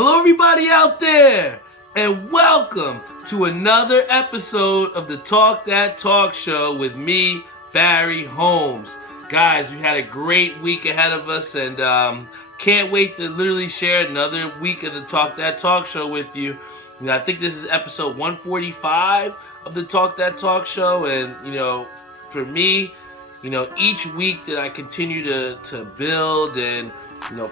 Hello everybody out there, and welcome to another episode of the Talk That Talk Show with me, Barry Holmes. Guys, we had a great week ahead of us, and can't wait to literally share another week of the Talk That Talk Show with you. I think this is episode 145 of the Talk That Talk Show, and for me, each week that I continue to build and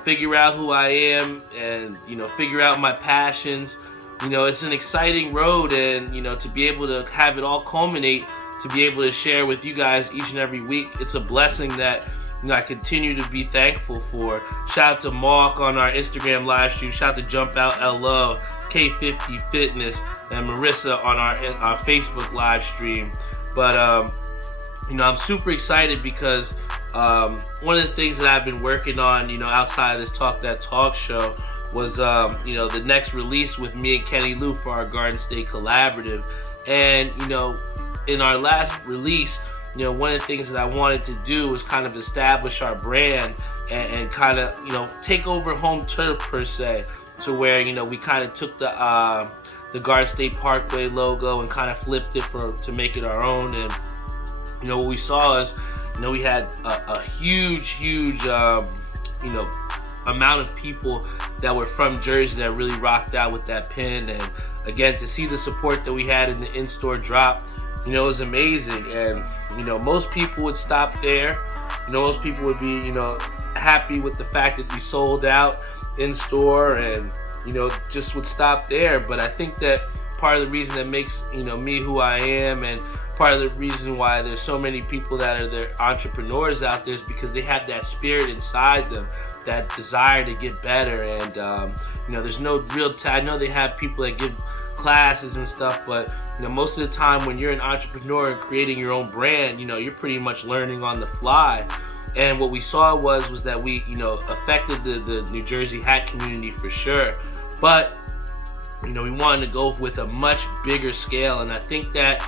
figure out who I am and figure out my passions, it's an exciting road, and to be able to have it all culminate, to be able to share with you guys each and every week, it's a blessing that I continue to be thankful for. Shout out to Mark on our Instagram live stream. Shout out to Jump Out LO, K50 Fitness, and Marissa on our Facebook live stream. But I'm super excited because one of the things that I've been working on, outside of this Talk That Talk Show was, the next release with me and Kenny Lou for our Garden State Collaborative. And, in our last release, one of the things that I wanted to do was kind of establish our brand and kind of, take over home turf per se, to where, we kind of took the Garden State Parkway logo and kind of flipped it to make it our own. And what we saw is, we had a huge amount of people that were from Jersey that really rocked out with that pin. And again, to see the support that we had in the in-store drop, it was amazing. And most people would stop there. Most people would be happy with the fact that we sold out in store, and just would stop there. But I think that part of the reason that makes me who I am, and part of the reason why there's so many people that are the entrepreneurs out there, is because they have that spirit inside them, that desire to get better. And there's no real I know they have people that give classes and stuff, but most of the time when you're an entrepreneur and creating your own brand, you're pretty much learning on the fly. And what we saw was that we affected the New Jersey hat community for sure, but we wanted to go with a much bigger scale. And I think that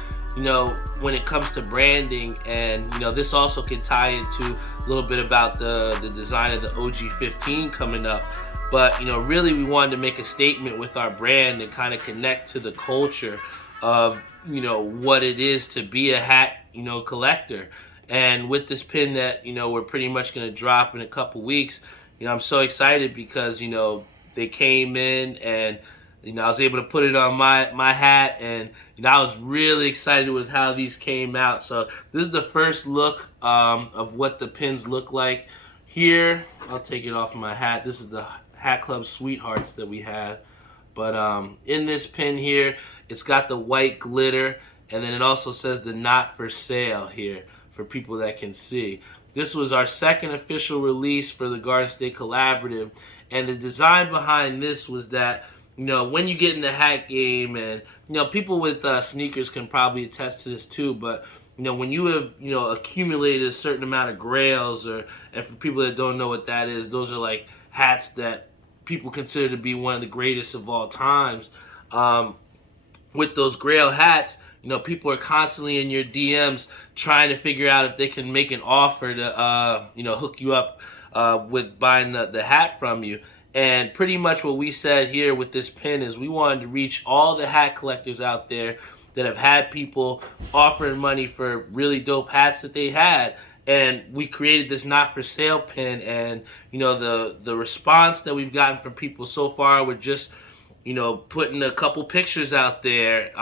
when it comes to branding, and this also can tie into a little bit about the design of the OG15 coming up, but really we wanted to make a statement with our brand and kind of connect to the culture of what it is to be a hat collector. And with this pin that we're pretty much going to drop in a couple weeks, I'm so excited because they came in, and I was able to put it on my hat, and I was really excited with how these came out. So this is the first look of what the pins look like. Here, I'll take it off my hat. This is the Hat Club Sweethearts that we had. But in this pin here, it's got the white glitter, and then it also says the not for sale here for people that can see. This was our second official release for the Garden State Collaborative, and the design behind this was that when you get in the hat game, and people with sneakers can probably attest to this too, but when you have accumulated a certain amount of grails, and for people that don't know what that is, those are like hats that people consider to be one of the greatest of all times. With those grail hats, people are constantly in your DMs trying to figure out if they can make an offer to hook you up with buying the hat from you. And pretty much what we said here with this pin is we wanted to reach all the hat collectors out there that have had people offering money for really dope hats that they had. And we created this not for sale pin, and the response that we've gotten from people so far with just putting a couple pictures out there,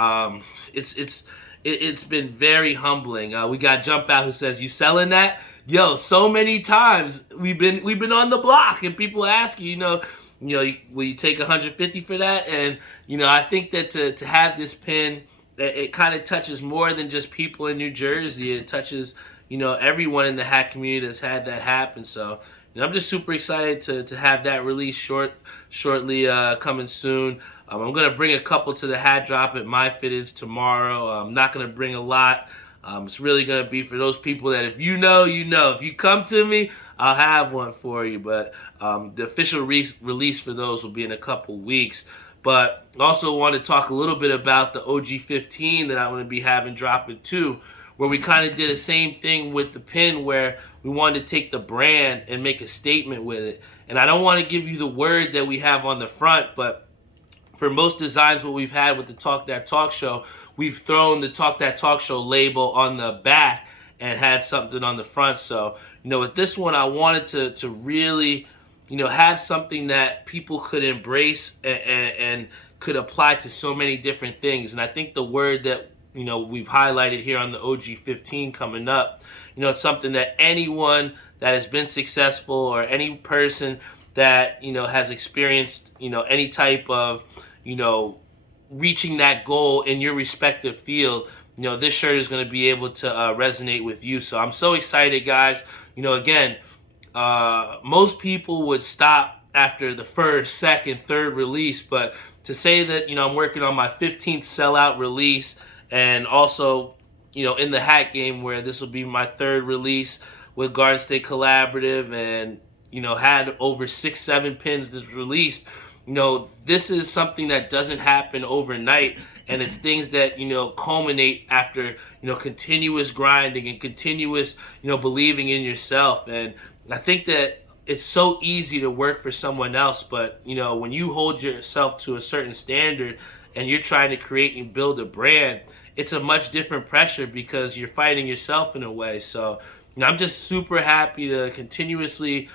it's been very humbling. We got Jump Out who says, "You selling that?" Yo, so many times we've been on the block, and people ask you, will you take 150 for that? And I think that to have this pin, it kind of touches more than just people in New Jersey. It touches everyone in the hat community that's had that happen. So I'm just super excited to have that release shortly coming soon. I'm gonna bring a couple to the hat drop at My Fitteds tomorrow. I'm not gonna bring a lot. It's really going to be for those people that if you know. If you come to me, I'll have one for you. But the official release for those will be in a couple weeks. But also want to talk a little bit about the OG15 that I'm going to be having dropping too, where we kind of did the same thing with the pin, where we wanted to take the brand and make a statement with it. And I don't want to give you the word that we have on the front, but for most designs what we've had with the Talk That Talk Show, we've thrown the Talk That Talk Show label on the back and had something on the front. So, with this one, I wanted to really, have something that people could embrace and could apply to so many different things. And I think the word that, we've highlighted here on the OG15 coming up, it's something that anyone that has been successful or any person that, has experienced, any type of, reaching that goal in your respective field, this shirt is going to be able to resonate with you. So I'm so excited, guys. Again, most people would stop after the first, second, third release, but to say that, I'm working on my 15th sellout release, and also, in the hat game where this will be my third release with Garden State Collaborative, and, had over 6-7 pins that's released, this is something that doesn't happen overnight. And it's things that, culminate after, continuous grinding and continuous, believing in yourself. And I think that it's so easy to work for someone else. But, when you hold yourself to a certain standard and you're trying to create and build a brand, it's a much different pressure because you're fighting yourself in a way. So, I'm just super happy to continuously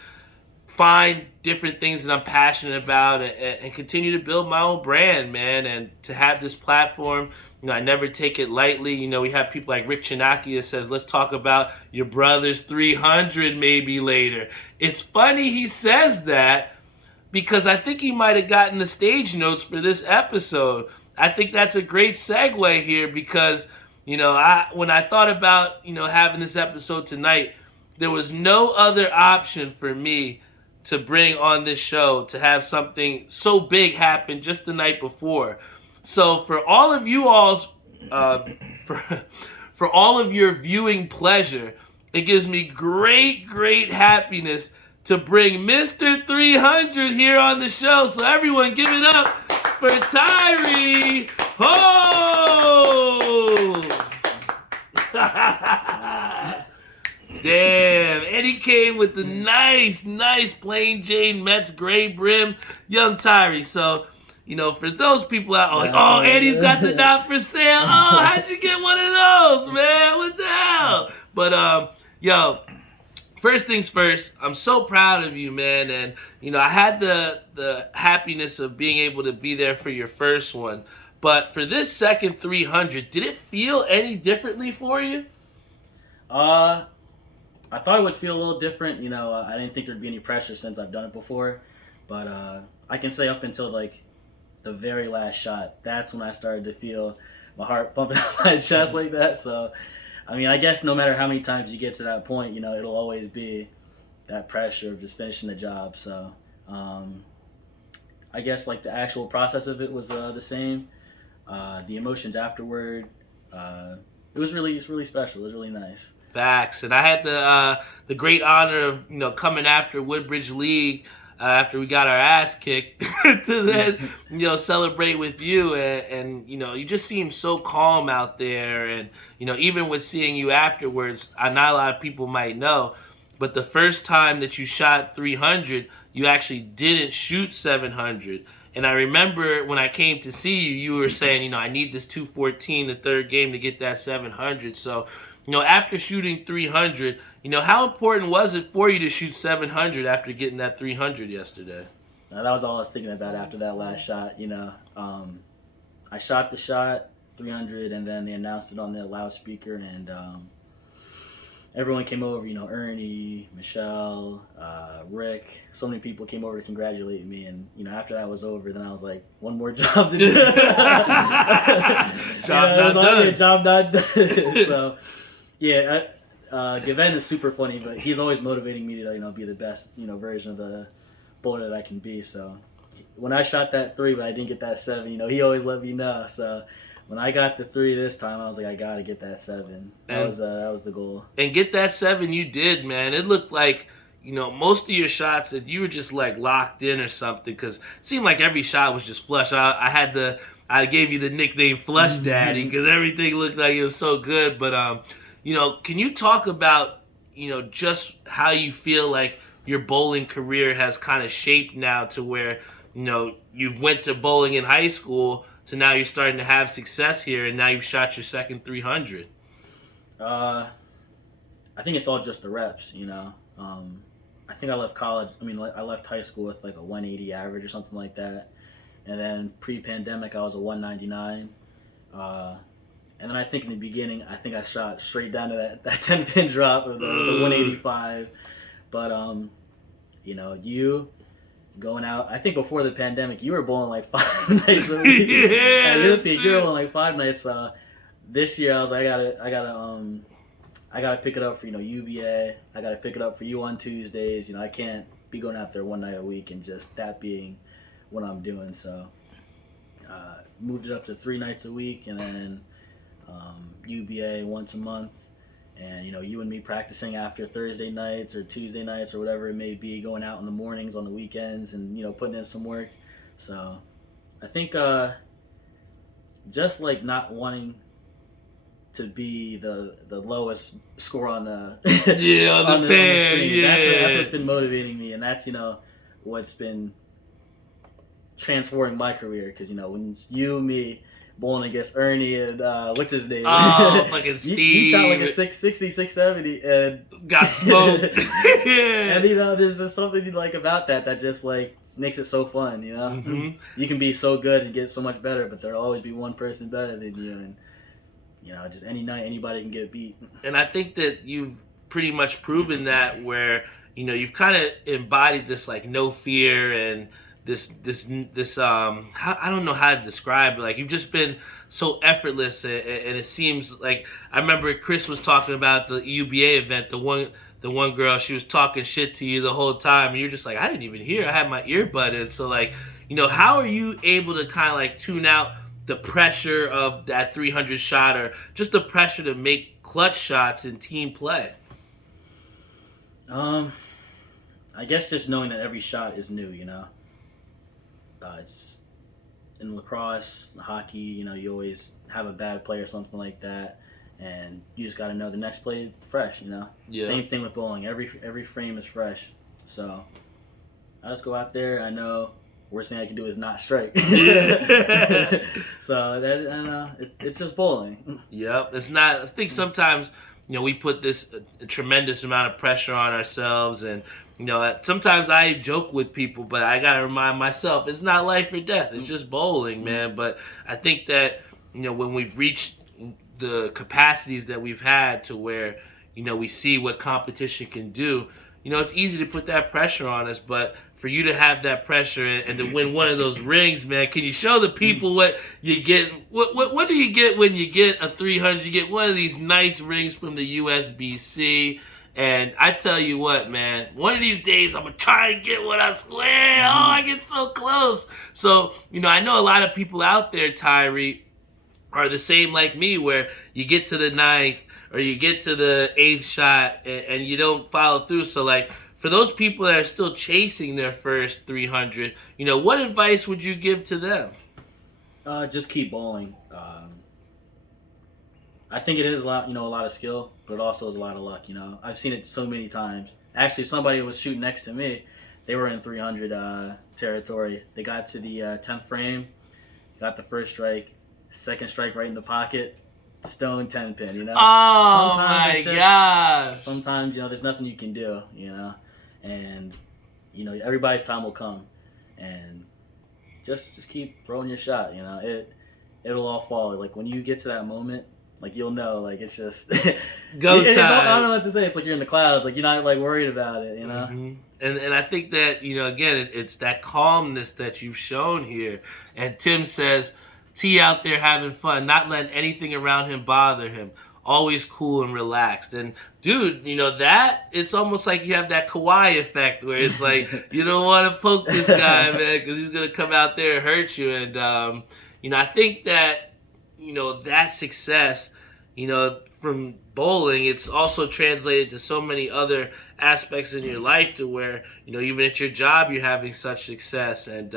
find different things that I'm passionate about and continue to build my own brand, man. And to have this platform, I never take it lightly. We have people like Rick Chinaki that says, let's talk about your brother's 300 maybe later. It's funny he says that because I think he might have gotten the stage notes for this episode. I think that's a great segue here because, when I thought about, having this episode tonight, there was no other option for me to bring on this show to have something so big happen just the night before. So for all of you all's, for all of your viewing pleasure, it gives me great, great happiness to bring Mr. 300 here on the show. So everyone give it up for Tyree Holmes. Damn, and he came with the nice plain Jane Mets gray brim, young Tyree. So, for those people out like, oh, Eddie's got the not for sale. Oh, how'd you get one of those, man? What the hell? But, first things first, I'm so proud of you, man. And, I had the happiness of being able to be there for your first one. But for this second 300, did it feel any differently for you? I thought it would feel a little different. I didn't think there'd be any pressure since I've done it before. But I can say up until, the very last shot, that's when I started to feel my heart pumping out my chest like that. So, I guess no matter how many times you get to that point, it'll always be that pressure of just finishing the job. So, I guess, the actual process of it was the same. The emotions afterward, it's really special. It was really nice. Facts. And I had the great honor of coming after Woodbridge League after we got our ass kicked to then celebrate with you, and you just seem so calm out there, and even with seeing you afterwards, not a lot of people might know, but the first time that you shot 300, you actually didn't shoot 700. And I remember when I came to see you, you were saying, I need this 214 the third game to get that 700. So, after shooting 300, how important was it for you to shoot 700 after getting that 300 yesterday? That was all I was thinking about after that last shot. I shot the shot 300, and then they announced it on the loudspeaker, and everyone came over. Ernie, Michelle, Rick, so many people came over to congratulate me, and after that was over, then I was like, one more job to do. Job not done. So. Yeah, Gavin is super funny, but he's always motivating me to be the best version of the bowler that I can be. So when I shot that 3, but I didn't get that 7, he always let me know. So when I got the 3 this time, I was like, I gotta get that 7. That was the goal. And get that 7, you did, man. It looked like most of your shots that you were just locked in or something, because it seemed like every shot was just flush. I gave you the nickname Flush Daddy because everything looked like it was so good, but can you talk about, just how you feel like your bowling career has kind of shaped now to where, you've went to bowling in high school, so now you're starting to have success here, and now you've shot your second 300? I think it's all just the reps, I think I left college. I left high school with like a 180 average or something like that, and then pre-pandemic I was a 199. And then I think in the beginning, I think I shot straight down to that 10-pin drop of the 185. But you going out. I think before the pandemic, you were bowling like 5 nights a week. Yeah, At your peak, you were bowling like 5 nights. This year, I was like, I gotta pick it up for UBA. I gotta pick it up for you on Tuesdays. I can't be going out there one night a week and just that being what I'm doing. So moved it up to 3 nights a week, and then UBA once a month. And you and me practicing after Thursday nights or Tuesday nights or whatever it may be, going out in the mornings on the weekends and putting in some work. So I think just like not wanting to be the lowest score on the on the fan. Screen. Yeah, That's what's been motivating me, and that's what's been transforming my career. Because when you, me, bowling against Ernie and what's his name? Oh, fucking Steve. You shot like a 660, 670, and got smoked. And there's just something like about that just like makes it so fun. Mm-hmm. You can be so good and get so much better, but there'll always be one person better than you, and just any night anybody can get beat. And I think that you've pretty much proven that, where you've kind of embodied this like no fear and this I don't know how to describe it. Like, you've just been so effortless, and it seems like, I remember Chris was talking about the UBA event, the one girl, she was talking shit to you the whole time, and you're just like, I didn't even hear, I had my earbud in. So like, how are you able to kind of like tune out the pressure of that 300 shot, or just the pressure to make clutch shots in team play? I guess just knowing that every shot is new, it's in lacrosse, hockey, you always have a bad play or something like that, and you just got to know the next play is fresh, Yeah. Same thing with bowling. Every frame is fresh. So I just go out there. I know worst thing I can do is not strike. Yeah. So that, I know, it's just bowling. Yep. It's not. I think sometimes we put this a tremendous amount of pressure on ourselves, and sometimes I joke with people, but I gotta remind myself it's not life or death. It's just bowling, man. But I think that when we've reached the capacities that we've had to where we see what competition can do, it's easy to put that pressure on us. But for you to have that pressure and to win one of those rings, man, can you show the people what you get? What do you get when you get a 300? You get one of these nice rings from the USBC. And I tell you what, man, one of these days I'm going to try and get what I swear. Oh, I get so close. So, I know a lot of people out there, Tyree, are the same like me, where you get to the 9th or you get to the 8th shot and you don't follow through. So, like, for those people that are still chasing their first 300, what advice would you give to them? Just keep bowling. I think it is a lot of skill, but it also is a lot of luck. I've seen it so many times. Actually, somebody was shooting next to me. They were in 300 territory. They got to the 10th frame, got the first strike, second strike right in the pocket, stone 10 pin. Oh my gosh! Sometimes there's nothing you can do. And everybody's time will come, and just keep throwing your shot. It'll all fall. Like, when you get to that moment, like, you'll know, like, it's just go time. I don't know what to say. It's like you're in the clouds. Like, you're not like worried about it. Mm-hmm. And I think that again, it's that calmness that you've shown here. And Tim says, T out there having fun, not letting anything around him bother him. Always cool and relaxed. And dude, that it's almost like you have that Kawhi effect where it's like you don't want to poke this guy, man, because he's gonna come out there and hurt you. And I think that that success, from bowling, it's also translated to so many other aspects in your life to where, even at your job, you're having such success. And,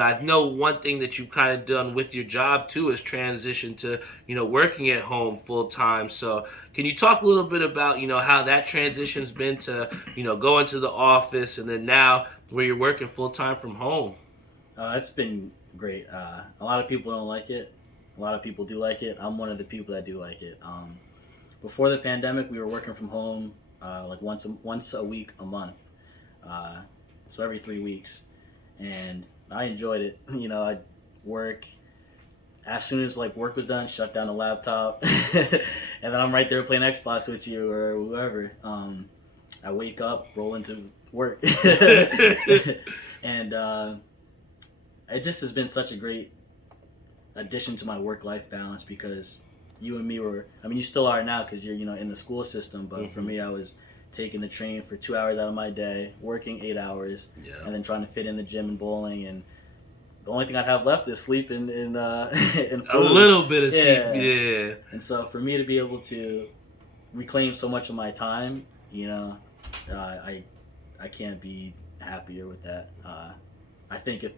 I know one thing that you've kind of done with your job too is transition to, working at home full time. So can you talk a little bit about, how that transition's been to, going to the office and then now where you're working full time from home? It's been great. A lot of people don't like it. A lot of people do like it. I'm one of the people that do like it. Before the pandemic, we were working from home like once a week, a month. So every 3 weeks. And I enjoyed it. I'd work. As soon as work was done, shut down the laptop. And then I'm right there playing Xbox with you or whoever. I wake up, roll into work. And it just has been such a great addition to my work-life balance because you and me you still are now because you're, in the school system, but for me, I was taking the train for 2 hours out of my day, working 8 hours, and then trying to fit in the gym and bowling, and the only thing I'd have left is sleep and food. A little bit of sleep, yeah. And so for me to be able to reclaim so much of my time, I can't be happier with that. I think if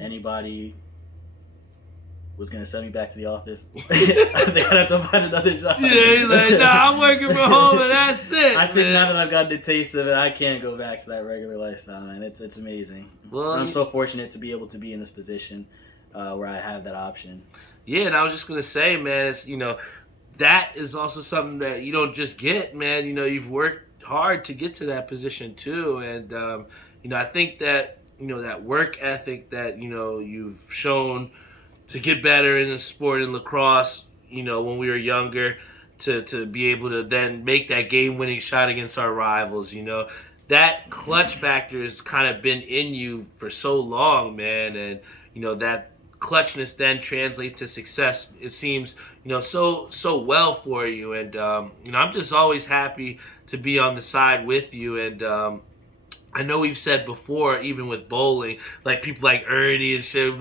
anybody was going to send me back to the office, I think I'd have to find another job. Yeah, he's like, nah, I'm working from home and that's it. I think now that I've gotten the taste of it, I can't go back to that regular lifestyle, man. It's amazing. Well, I'm so fortunate to be able to be in this position where I have that option. Yeah, and I was just going to say, man, it's, that is also something that you don't just get, man. You've worked hard to get to that position too. And, I think that, that work ethic that, you've shown to get better in the sport in lacrosse, when we were younger, to be able to then make that game-winning shot against our rivals, that clutch factor has kind of been in you for so long, man, and, that clutchness then translates to success, it seems, so well for you, and, I'm just always happy to be on the side with you, and, I know we've said before, even with bowling, people like Ernie and shit,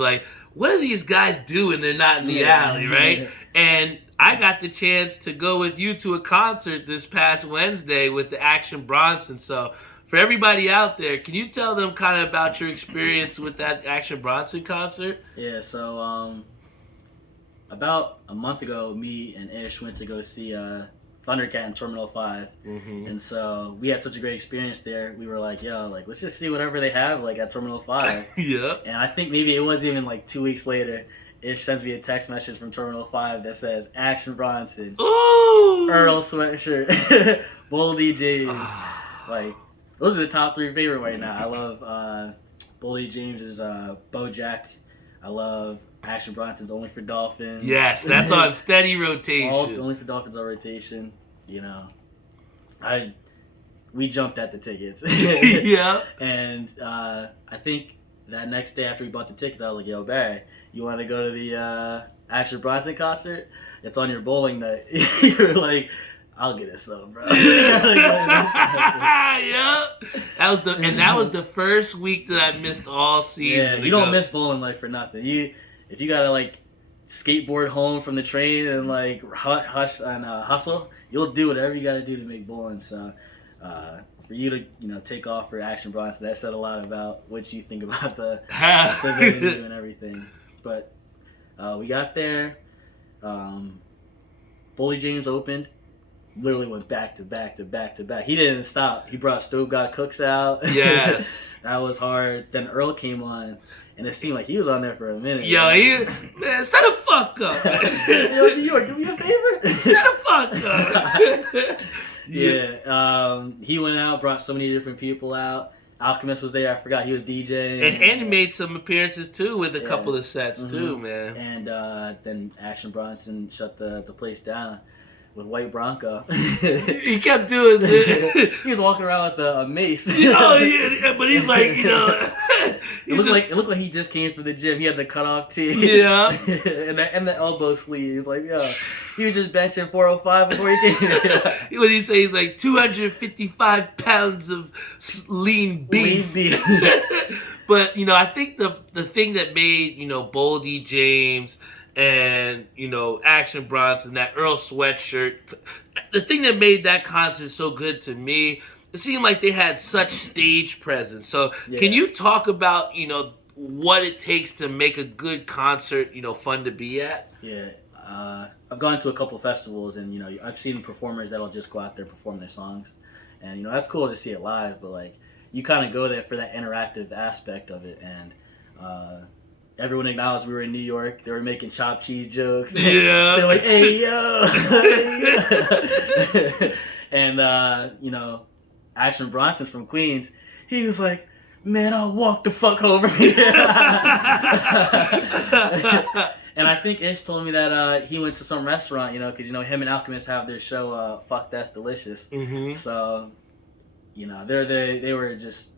what do these guys do when they're not in the alley, right? Yeah. And I got the chance to go with you to a concert this past Wednesday with the Action Bronson. So for everybody out there, can you tell them kind of about your experience with that Action Bronson concert? Yeah, so about a month ago, me and Ish went to go see Thundercat in Terminal 5. Mm-hmm. And so we had such a great experience there. We were like, let's just see whatever they have at Terminal 5. Yeah. And I think maybe it wasn't even 2 weeks later, Ish sends me a text message from Terminal 5 that says, Action Bronson, ooh, Earl sweatshirt, Boldy James. Those are the top 3 favorite right now. I love Boldy James's Bojack. I love Action Bronson's Only for Dolphins. Yes, that's on steady rotation. Only for Dolphins on rotation. We jumped at the tickets. Yeah. And I think that next day after we bought the tickets, I was like, yo, Barry, you want to go to the Action Bronson concert? It's on your bowling night. You were like, I'll get us some, bro. Yeah. That was the first week that I missed all season. Yeah, you don't miss bowling life for nothing. If you gotta skateboard home from the train and hustle, you'll do whatever you gotta do to make bowling. So for you to take off for Action Bronson, that said a lot about what you think about the venue and everything. But we got there. Boldy James opened. Literally went back to back to back to back. He didn't stop. He brought Stove Got Cooks out. Yes. That was hard. Then Earl came on, and it seemed like he was on there for a minute. Yo, man, shut the fuck up. Yo, New York, do me a favor? Shut the fuck up. Yeah. He went out, brought so many different people out. Alchemist was there. I forgot he was DJing. And he made some appearances, too, with a couple of sets, too, man. And then Action Bronson shut the place down with White Bronco. He kept doing this. He was walking around with a mace. Oh, yeah, but he's like, It looked like he just came from the gym. He had the cutoff tee. Yeah. and the elbow sleeves. He was just benching 405 before he came here. What did he say? He's like 255 pounds of lean beef. But, I think the thing that made, Boldy James and Action Bronson, that Earl sweatshirt. The thing that made that concert so good to me, it seemed like they had such stage presence. So can you talk about what it takes to make a good concert fun to be at? Yeah. I've gone to a couple festivals, and I've seen performers that'll just go out there perform their songs, and that's cool to see it live. But like, you kind of go there for that interactive aspect of it, and everyone acknowledged we were in New York. They were making chopped cheese jokes. Yeah, they're like, "Hey yo," and Action Bronson from Queens, he was like, "Man, I'll walk the fuck over here." And I think Ish told me that he went to some restaurant, because him and Alchemist have their show, Fuck That's Delicious. Mm-hmm. So, they were just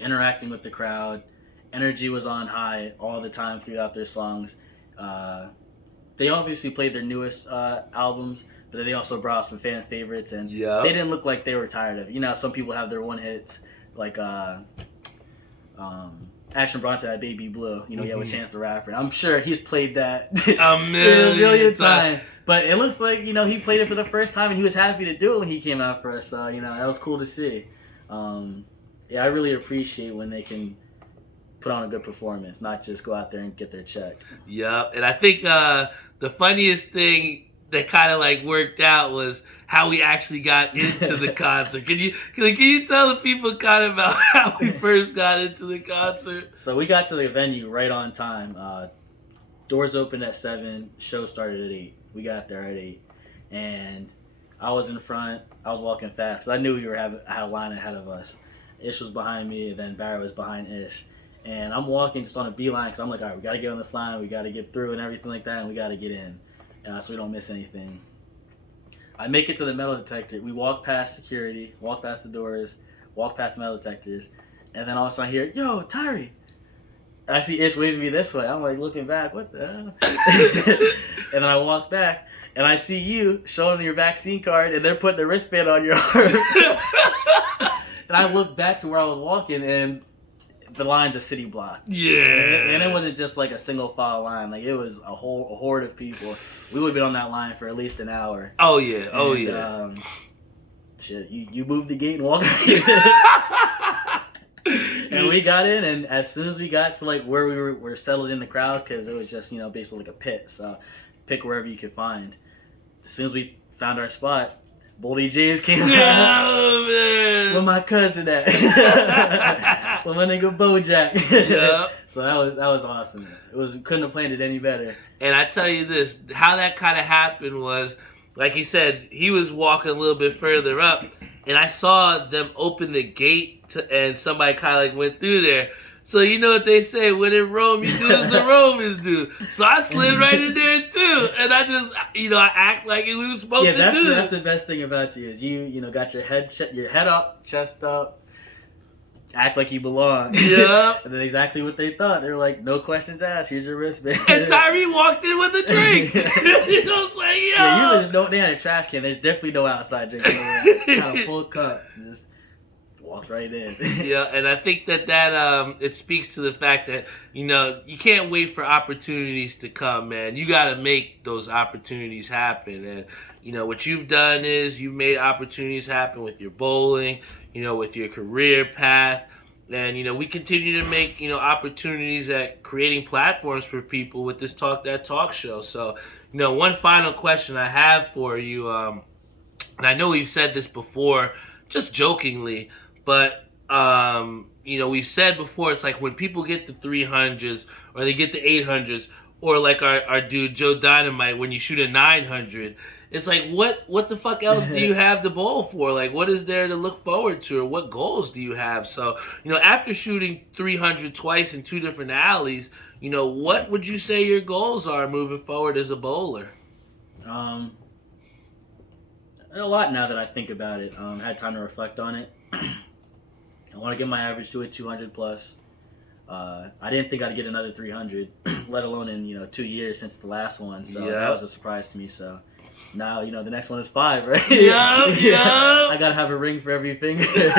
interacting with the crowd. Energy was on high all the time throughout their songs. They obviously played their newest albums, but they also brought out some fan favorites, and they didn't look like they were tired of it. Some people have their one hits, like Action Bronson had Baby Blue, with Chance the Rapper. I'm sure he's played that a million times. But it looks like, he played it for the first time, and he was happy to do it when he came out for us. So, that was cool to see. I really appreciate when they can put on a good performance, not just go out there and get their check. Yeah, and I think the funniest thing that kind of like worked out was how we actually got into the concert. Can you tell the people kind of about how we first got into the concert? So we got to the venue right on time. Doors opened at 7. Show started at 8. We got there at 8, and I was in front. I was walking fast because I knew we had a line ahead of us. Ish was behind me, and then Barry was behind Ish. And I'm walking just on a beeline because I'm like, all right, we got to get on this line. We got to get through and everything like that, and we got to get in so we don't miss anything. I make it to the metal detector. We walk past security, walk past the doors, walk past metal detectors, and then all of a sudden I hear, "Yo, Tyree!" I see Ish waving me this way. I'm like looking back, what the hell? And then I walk back, and I see you showing your vaccine card, and they're putting the wristband on your arm. And I look back to where I was walking, and the line's a city block. Yeah. And it wasn't just like a single file line. Like, it was a horde of people. We would have been on that line for at least an hour. Oh, yeah. Shit, you moved the gate and walked and we got in, and as soon as we got to like where we were settled in the crowd, because it was just, basically like a pit. So pick wherever you could find. As soon as we found our spot, Boldy James came out. Man. Where my cousin at? Where my nigga Bojack? Yep. So that was awesome. Couldn't have planned it any better. And I tell you this, how that kind of happened was, like he said, he was walking a little bit further up, and I saw them open the gate, and somebody kind of like went through there. So you know what they say, when in Rome, you do as the Romans do. So I slid right in there too, and I just, I act like it was supposed to do. That's the best thing about you is you got your head up, chest up, act like you belong. Yeah. And then exactly what they thought. They were like, no questions asked. Here's your wristband. And Tyree walked in with a drink. Like, yo. Yeah, usually they had a trash can. There's definitely no outside drinking. Kind of full cup. Just walked right in. Yeah, and I think that it speaks to the fact that, you can't wait for opportunities to come, man. You got to make those opportunities happen. And, what you've done is you've made opportunities happen with your bowling, with your career path. And, we continue to make, opportunities at creating platforms for people with this Talk That Talk show. So, one final question I have for you, and I know we've said this before, just jokingly, but, we've said before, it's like when people get the 300s or they get the 800s, or like our dude Joe Dynamite, when you shoot a 900, it's like, what the fuck else do you have to bowl for? Like, what is there to look forward to, or what goals do you have? So, after shooting 300 twice in 2 different alleys, what would you say your goals are moving forward as a bowler? A lot now that I think about it. I had time to reflect on it. I want to get my average to a 200 plus. I didn't think I'd get another 300, let alone in 2 years since the last one. So that was a surprise to me. So now the next one is 5, right? Yeah. I gotta have a ring for every finger. So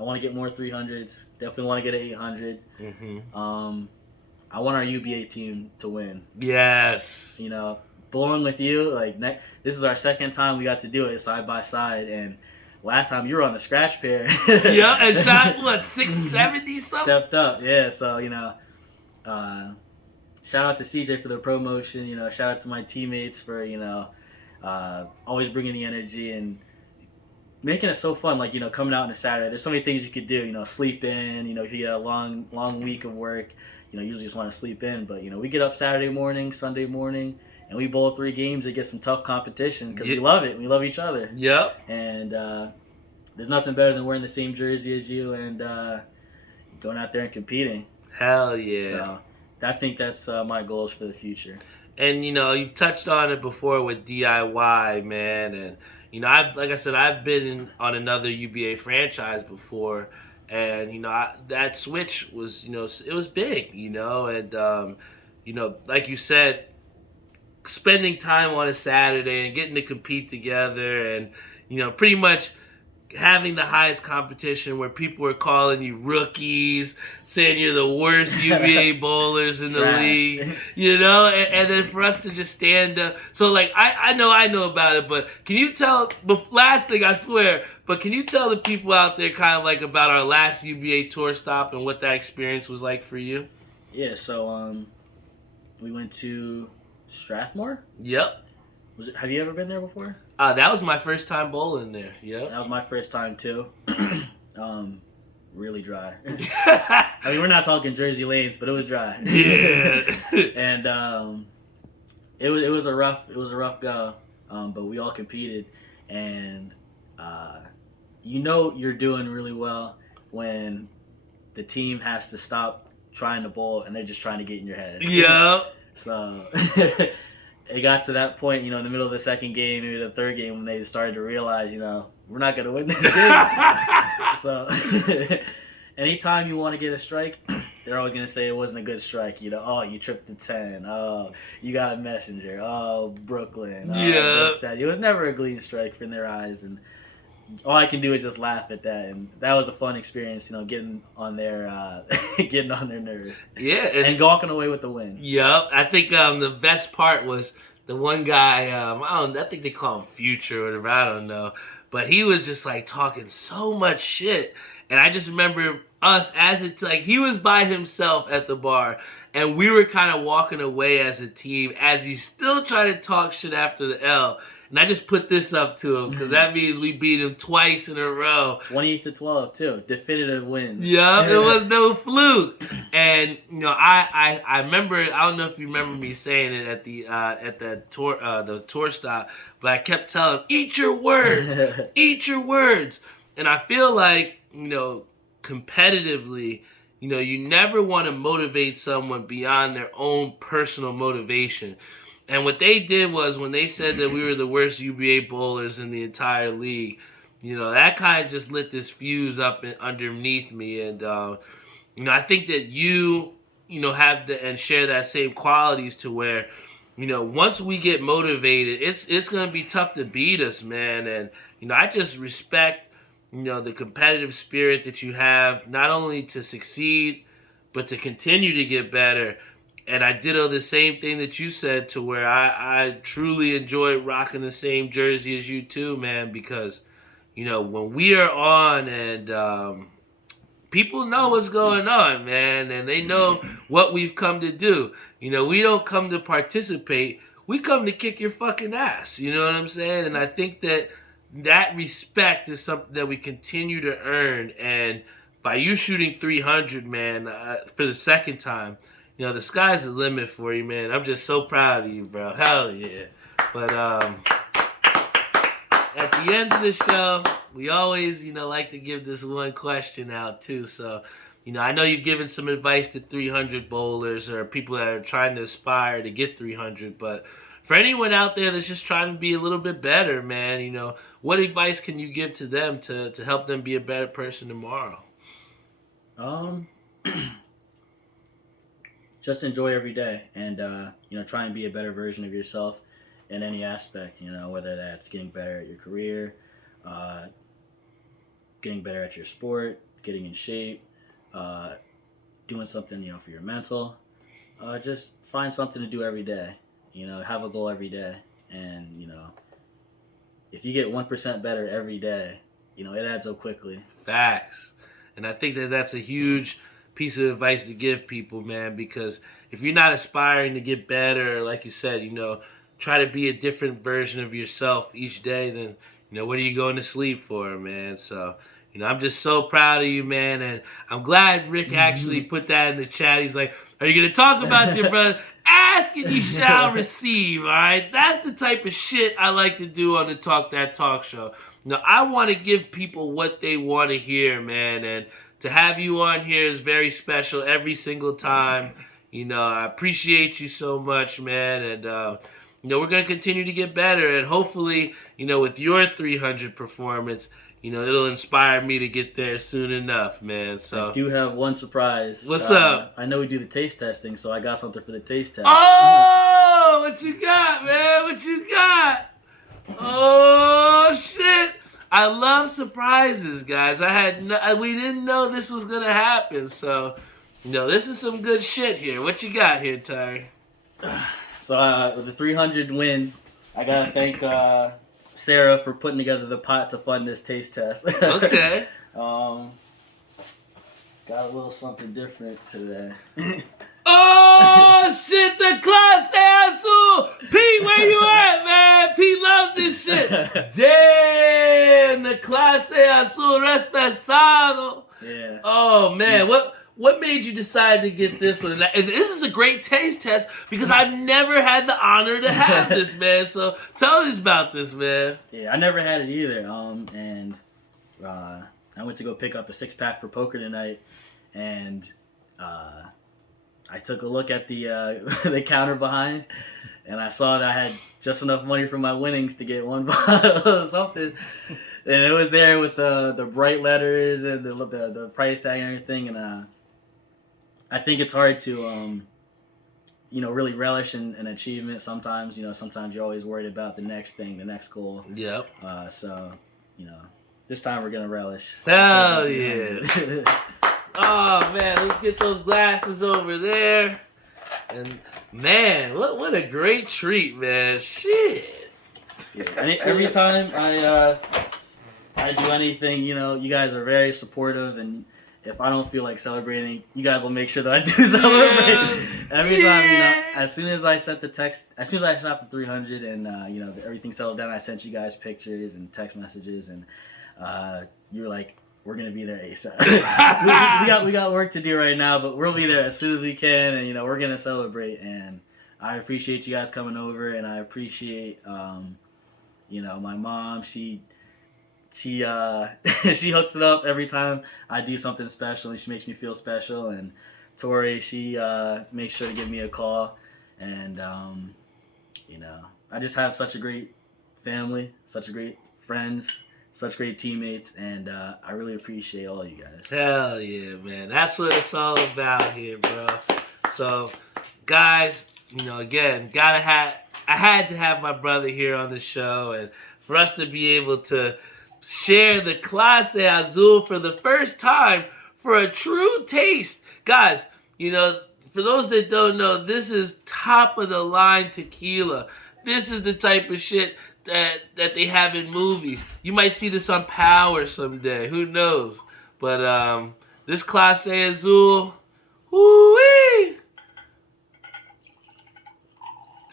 I want to get more 300s. Definitely want to get an 800. Mm-hmm. I want our UBA team to win. Yes. You know, bowling with you, like this is our second time we got to do it side by side, and last time you were on the scratch pair. Yeah, and shot what 670 something. Stepped up, yeah. So shout out to CJ for the promotion. Shout out to my teammates for always bringing the energy and making it so fun. Like coming out on a Saturday, there's so many things you could do. Sleep in. If you get a long week of work, usually just want to sleep in. But we get up Saturday morning, Sunday morning, and we bowl 3 games to get some tough competition because we love it. We love each other. Yep. And there's nothing better than wearing the same jersey as you and going out there and competing. Hell yeah. So I think that's my goals for the future. And you've touched on it before with DIY, man. And like I said, I've been on another UBA franchise before, and that switch was it was big, and like you said, spending time on a Saturday and getting to compete together, and pretty much having the highest competition where people are calling you rookies, saying you're the worst UBA bowlers in the league, and then for us to just stand up. So, like, I know about it, but can you tell, last thing, I swear, but can you tell the people out there kind of like about our last UBA tour stop and what that experience was like for you? Yeah, so we went to Strathmore? Yep. Have you ever been there before? That was my first time bowling there. Yep. That was my first time too. Really dry. I mean, we're not talking Jersey lanes, but it was dry. Yeah. And it was a rough go. But we all competed, and you're doing really well when the team has to stop trying to bowl and they're just trying to get in your head. Yep. So it got to that point, in the middle of the second game, maybe the third game, when they started to realize, we're not going to win this game. So anytime you want to get a strike, they're always going to say it wasn't a good strike. Oh, you tripped the 10. Oh, you got a messenger. Oh, Brooklyn. Oh, yeah. That. It was never a clean strike from their eyes. And all I can do is just laugh at that. And that was a fun experience, getting on their nerves. Yeah. And walking away with the win. Yep. I think the best part was the one guy, I think they call him Future or whatever, I don't know. But he was just like talking so much shit. And I just remember us he was by himself at the bar. And we were kind of walking away as a team as he still tried to talk shit after the L. And I just put this up to him because that means we beat him twice in a row. 28-12 too. Definitive wins. Yeah, it was no fluke. And I remember. I don't know if you remember me saying it at the tour stop, but I kept telling him, "Eat your words, eat your words." And I feel like competitively, you never want to motivate someone beyond their own personal motivation. And what they did was when they said that we were the worst UBA bowlers in the entire league, that kind of just lit this fuse up underneath me. And, I think that you have and share that same qualities to where, once we get motivated, it's going to be tough to beat us, man. And, I just respect, the competitive spirit that you have, not only to succeed, but to continue to get better. And I did the same thing that you said to where I truly enjoy rocking the same jersey as you too, man, because, when we are on and people know what's going on, man, and they know what we've come to do. We don't come to participate. We come to kick your fucking ass. You know what I'm saying? And I think that respect is something that we continue to earn. And by you shooting 300, man, for the second time, the sky's the limit for you, man. I'm just so proud of you, bro. Hell yeah. But at the end of the show, we always, like to give this one question out, too. So, I know you've given some advice to 300 bowlers or people that are trying to aspire to get 300. But for anyone out there that's just trying to be a little bit better, man, what advice can you give to them to help them be a better person tomorrow? Just enjoy every day and, try and be a better version of yourself in any aspect, whether that's getting better at your career, getting better at your sport, getting in shape, doing something, for your mental. Just find something to do every day. Have a goal every day, and if you get 1% better every day, it adds up quickly. Facts. And I think that that's a huge piece of advice to give people, man, because if you're not aspiring to get better, like you said, try to be a different version of yourself each day, then, what are you going to sleep for, man? So, I'm just so proud of you, man, and I'm glad Rick actually put that in the chat. He's like, are you going to talk about your brother? Ask and you shall receive, all right? That's the type of shit I like to do on the Talk That Talk show. I want to give people what they want to hear, man, and to have you on here is very special every single time. I appreciate you so much, man, and, we're going to continue to get better, and hopefully, with your 300 performance, it'll inspire me to get there soon enough, man. So I do have one surprise. What's up? I know we do the taste testing, so I got something for the taste test. Oh, what you got, man? What you got? Oh, shit. I love surprises, guys. We didn't know this was going to happen, so, this is some good shit here. What you got here, Tyree? So, with the 300 win, I got to thank Sarah for putting together the pot to fund this taste test. Okay. Got a little something different today. Oh, shit, the Clase Azul! Pete, where you at, man? Pete loves this shit. Damn, the Clase Azul Respesado. Yeah. Oh, man, what made you decide to get this one? And this is a great taste test because I've never had the honor to have this, man. So tell us about this, man. Yeah, I never had it either. And I went to go pick up a 6-pack for poker tonight, and I took a look at the the counter behind, and I saw that I had just enough money for my winnings to get one bottle of something. And it was there with the bright letters and the price tag and everything. And I think it's hard to really relish an achievement sometimes. Sometimes you're always worried about the next thing, the next goal. Yep. So this time we're gonna relish. Hell yeah. Oh, man, let's get those glasses over there. And, man, what a great treat, man. Shit. Yeah, every time I do anything, you guys are very supportive, and if I don't feel like celebrating, you guys will make sure that I do celebrate. Every time, as soon as I snapped the 300 and, everything settled down, I sent you guys pictures and text messages, and you were like, we're gonna be there ASAP. we got work to do right now, but we'll be there as soon as we can, and we're gonna celebrate. And I appreciate you guys coming over, and I appreciate my mom. She she hooks it up every time I do something special, and she makes me feel special. And Tori, she makes sure to give me a call, and I just have such a great family, such a great friends. Such great teammates, and I really appreciate all you guys. Hell yeah, man. That's what it's all about here, bro. So, guys, again, I had to have my brother here on the show, and for us to be able to share the Clase Azul for the first time for a true taste. Guys, for those that don't know, this is top of the line tequila. This is the type of shit that they have in movies. You might see this on Power someday. Who knows? But this Clase Azul, woo-wee!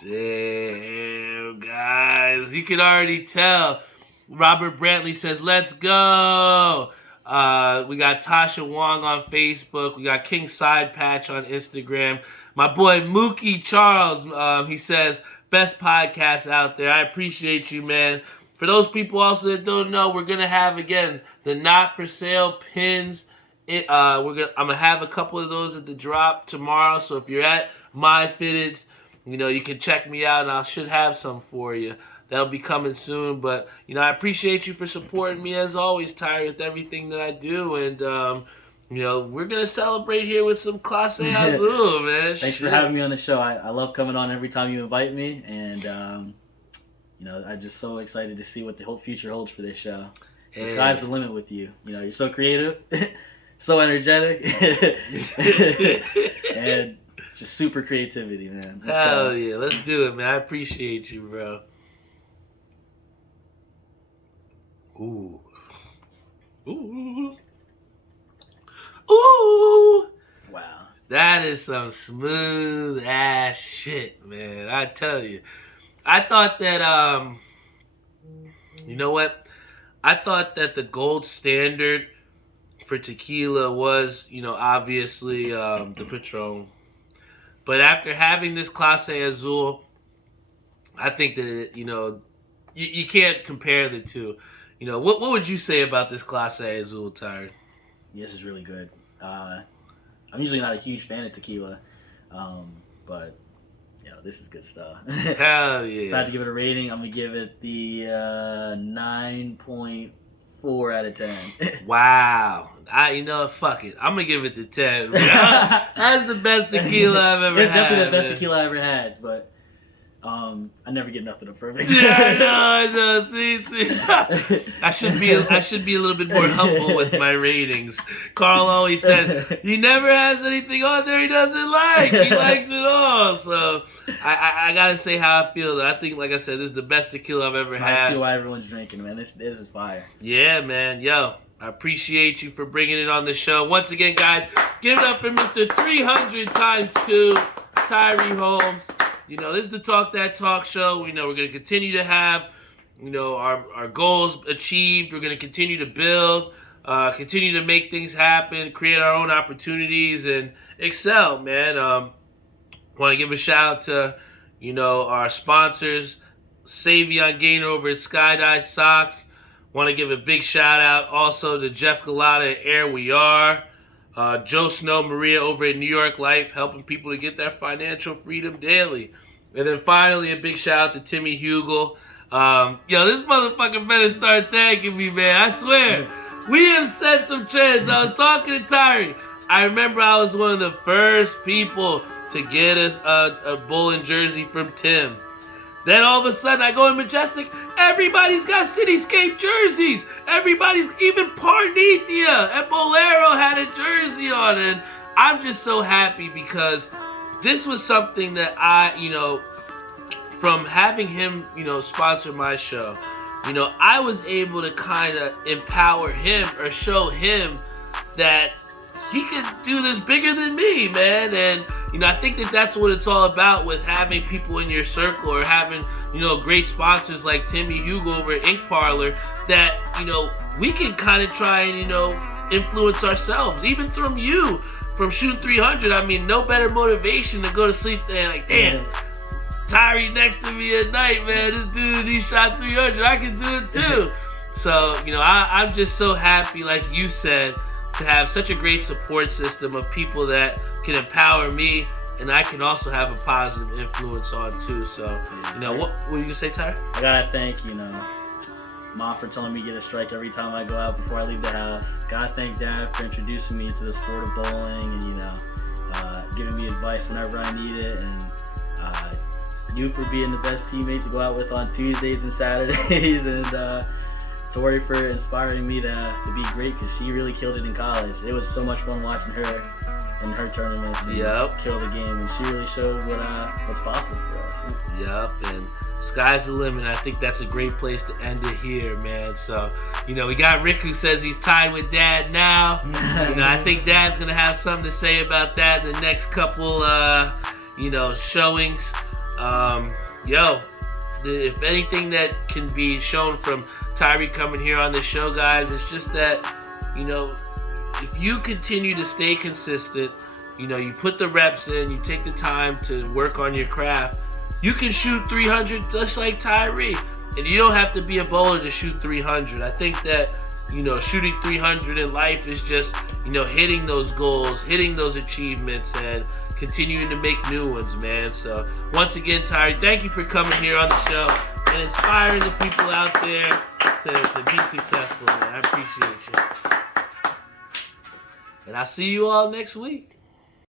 Damn, guys. You can already tell. Robert Brantley says, let's go. We got Tasha Wong on Facebook. We got King Side Patch on Instagram. My boy Mookie Charles, he says, best podcast out there. I appreciate you, man. For those people also that don't know, we're gonna have again the not for sale pins. I'm gonna have a couple of those at the drop tomorrow. So if you're at My Fitteds, you can check me out, and I should have some for you. That'll be coming soon. But I appreciate you for supporting me as always, Tyree, with everything that I do, and we're going to celebrate here with some Clase Azul, man. Thanks for having me on the show. I love coming on every time you invite me. And, I'm just so excited to see what the whole future holds for this show. The sky's the limit with you. You're so creative, so energetic, and Just super creativity, man. Let's Hell go. yeah, let's do it, man. I appreciate you, bro. Ooh. Ooh. Ooh. Wow. That is some smooth ass shit, man. I tell you. I thought that, you know what? I thought that the gold standard for tequila was, obviously the Patron. But after having this Clase Azul, I think that, you can't compare the two. What would you say about this Clase Azul, Tyree? This is really good. I'm usually not a huge fan of tequila, but this is good stuff. Hell yeah. If I had to give it a rating, I'm going to give it the 9.4 out of 10. Wow. Fuck it. I'm going to give it the 10. That's the best tequila I've ever had. It's definitely the best tequila I ever had, but I never get nothing of perfect. Yeah, I know. See. I should be a little bit more humble with my ratings. Carl always says he never has anything on there he doesn't like. He likes it all. So I gotta say how I feel. I think, like I said, this is the best tequila I've ever had. I see why everyone's drinking, man. This is fire. Yeah, man. Yo, I appreciate you for bringing it on the show. Once again, guys, give it up for Mr. 300 times 2, Tyree Holmes. This is the Talk That Talk show. We're going to continue to have, our goals achieved. We're going to continue to build, continue to make things happen, create our own opportunities, and excel, man. Want to give a shout out to, our sponsors, Savion Gainer over at Skydive Socks. Want to give a big shout out also to Jeff Galata at Air We Are. Joe Snow Maria over at New York Life, helping people to get their financial freedom daily. And then finally, a big shout out to Timmy Hugel. This motherfucker better start thanking me, man. I swear. We have set some trends. I was talking to Tyree. I remember I was one of the first people to get a bowling jersey from Tim. Then all of a sudden, I go in Majestic. Everybody's got Cityscape jerseys. Even Parnithia at Bolero had a jersey on it. And I'm just so happy because this was something that from having him, sponsor my show, I was able to kind of empower him or show him that he could do this bigger than me, man. And, I think that that's what it's all about with having people in your circle or having, great sponsors like Timmy Hugel over at Ink Parlor that, we can kind of try and, influence ourselves. Even from shooting 300, I mean, no better motivation to go to sleep and like, damn, Tyree next to me at night, man. This dude, he shot 300. I can do it too. So, I'm just so happy, like you said, to have such a great support system of people that can empower me, and I can also have a positive influence on too. So, what were you gonna say, Tyre? I gotta thank, Mom for telling me to get a strike every time I go out before I leave the house. Gotta thank Dad for introducing me to the sport of bowling and, giving me advice whenever I need it. And you for being the best teammate to go out with on Tuesdays and Saturdays. And Tori for inspiring me to be great because she really killed it in college. It was so much fun watching her in her tournaments and kill the game. And she really showed what's possible for us. Yep, and sky's the limit. I think that's a great place to end it here, man. So, we got Rick who says he's tied with Dad now. I think Dad's going to have something to say about that in the next couple, showings. If anything that can be shown from Tyree coming here on the show, guys, it's just that, if you continue to stay consistent, you put the reps in, you take the time to work on your craft, you can shoot 300 just like Tyree. And you don't have to be a bowler to shoot 300. I think that, shooting 300 in life is just, hitting those goals, hitting those achievements, and continuing to make new ones, man. So, once again, Tyree, thank you for coming here on the show and inspiring the people out there to be successful, man. I appreciate you. And I'll see you all next week.